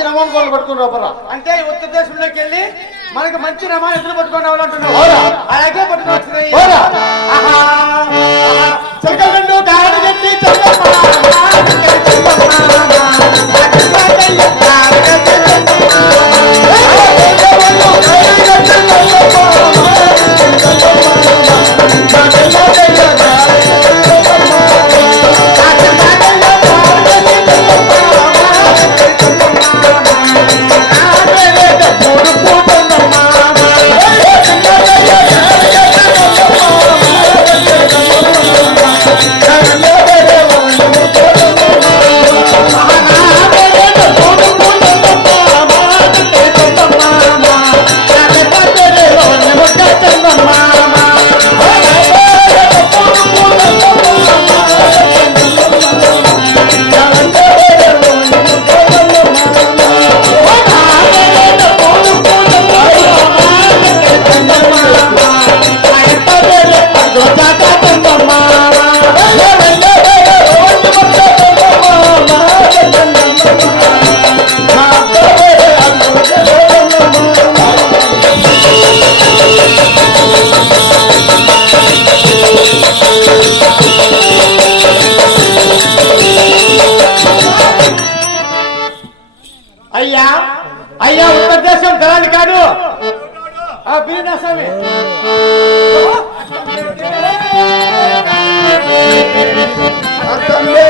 మంచి రమాన్ కోళ్ళు పట్టుకుని రాపరా అంటే ఉత్తర దేశంలోకి వెళ్ళి మనకి మంచి రమాన్ ఎదురు పట్టుకొని రావాలంటున్నావు. అలాగే పట్టుకోవచ్చు. బిరినా స్వామి అర్థం లేదు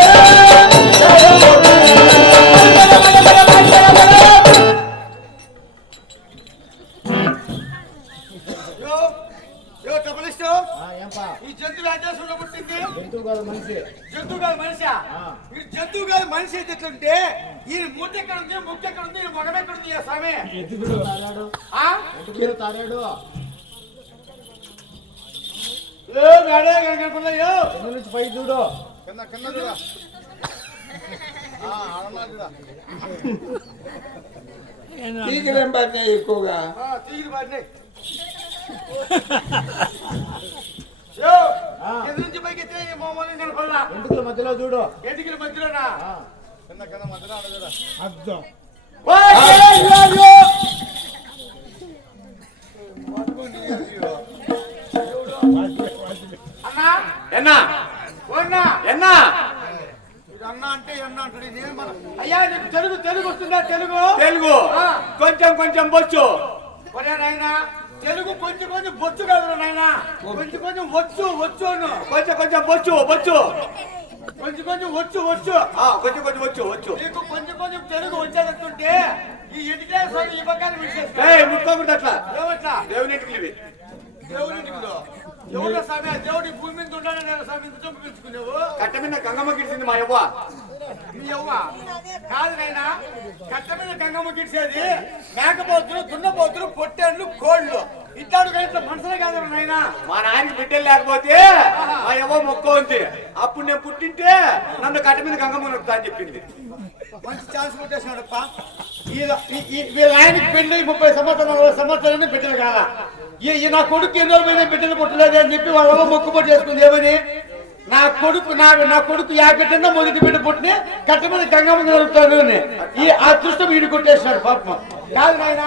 ఆ. ఈ జంతువు కాదు మనిషి అయితే ఎట్లుంటే ఈ ముద్ద ఎక్కడ ఉంది ముక్క ఎక్కడ ఉంది ఈ మొగం ఎక్కడ ఉంది స్వామి? ఎత్తుకుడు తారాడు ఆ? ఎత్తుకుడు తారాడు ఏ గాడే కనపడలేయో కింద నుంచి పై చూడు. కింద కింద చూడ తీగలేం పడినాయి ఎక్కువగా తీగిరి బారినాయి యో ఆ. కింద ఎంటుకల మధ్యలో చూడు? ఎంటికి మధ్యలోనా? కింద కింద మధ్యలో మన అయ్యా నీకు తెలుగు తెలుగు వస్తుందా? తెలుగు? తెలుగు. ఆ. కొంచెం కొంచెం బొచ్చు. ఒరే నాయనా తెలుగు కొంచెం కొంచెం బొచ్చు కాదు నాయనా. కొంచెం కొంచెం వచ్చు వచ్చు అను. కొంచెం కొంచెం బొచ్చు బొచ్చు. కొంచెం కొంచెం వచ్చు వచ్చు కొంచెం కొంచెం వచ్చు వచ్చు నీకు కొంచెం కొంచెం తెలుగు వచ్చేటట్టుంటే ఈ ఇంటికే స్వామి ఈ పక్కన విడిచేస్తా. ముట్టుకోకూడదు అట్లా. ఏమట్లా? దేవుని ఇంటికి ఇవి దేవుడి ఇంటికి ఎవరు స్వామి? దేవుడి భూమి మీద ఉండాలని నేను స్వామి ఇంత చంపు పెంచుకున్నావు కట్ట మీద గంగమ్మ గిడిచింది మా యవ్వ. మీ అవ్వ కాదు నాయనా కట్ట మీద గంగమ్మ గిడిచేది మేకపోతులు దున్నపోతులు పొట్టేళ్ళు కోళ్ళు ఇట్లాడు గంటల మనుషులే కాదు నాయనా మా నాయనకి బిడ్డలు లేకపోతే ఆ ఏవో మొక్క ఉంది. అప్పుడు నేను పుట్టింటే నన్ను కట్ట మీద గంగమ్మ నొక్కుతా అని చెప్పింది. మంచి ఛాన్స్ కొట్టేసినాడప్ప. వీళ్ళ ఆయనకి పెళ్ళి ముప్పై సంవత్సరాలు నలభై సంవత్సరాలు బిడ్డలు కాదా ఈ నా కొడుకు ఎన్నో మీద బిడ్డలు పుట్టలేదు అని చెప్పి వాళ్ళ మొక్కుబడి చేసుకుంది. ఏమని? నా కొడుకు నా నా కొడుకు యా బిడ్డన్నా మొదటి బిడ్డ పుట్టిన కట్ట మీద గంగమ్మ జరుగుతాను ఈ అదృష్టం వీడు కొట్టేసినాడు పాపం. కాదు నాయన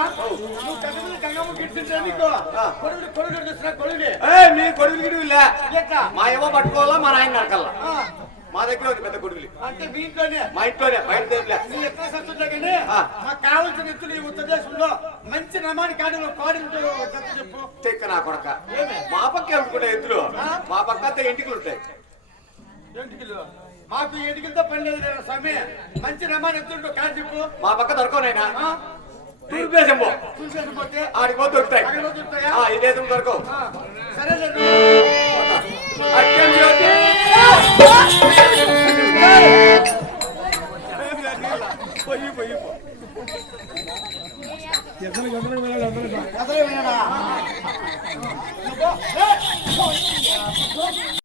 మీ కొడుకులు గిడుగు లే ఎట్లా? మా యవ్వ పట్టుకోవాలా మా నాయన నరకల్లా ఆ, మా దగ్గర ఉంది పెద్ద కొడుకులు. అంటే మీ ఇంట్లోనే? మా ఇంట్లోనే బయట దేవులే నీ ఎట్లా సత్తుందా కానీ? ఆ. మాకు కావాల్సిన ఎత్తులు ఈ ఉత్తరదేశంలో మంచి నమాని కాడలో కాడింటో చెప్పు. తెక్క నా కొడక. మా పక్క అనుకుంటే ఎద్దులు మా పక్క అంతా ఎంటికలు ఉంటాయి. మాకు ఎంటికలతో పని లేదు లేదా స్వామి. మంచి నమాని ఎత్తుంటో కాదు చెప్పు మా పక్క దొరకవునైనా ఆ? తూర్పేశం పో. పోతే ఆడికి పోతే దొరుకుతాయి. అక్కడ దొరుకుతాయా? ఆ, ఈ దేశం దొరకవు. ఆ, సరేలేండి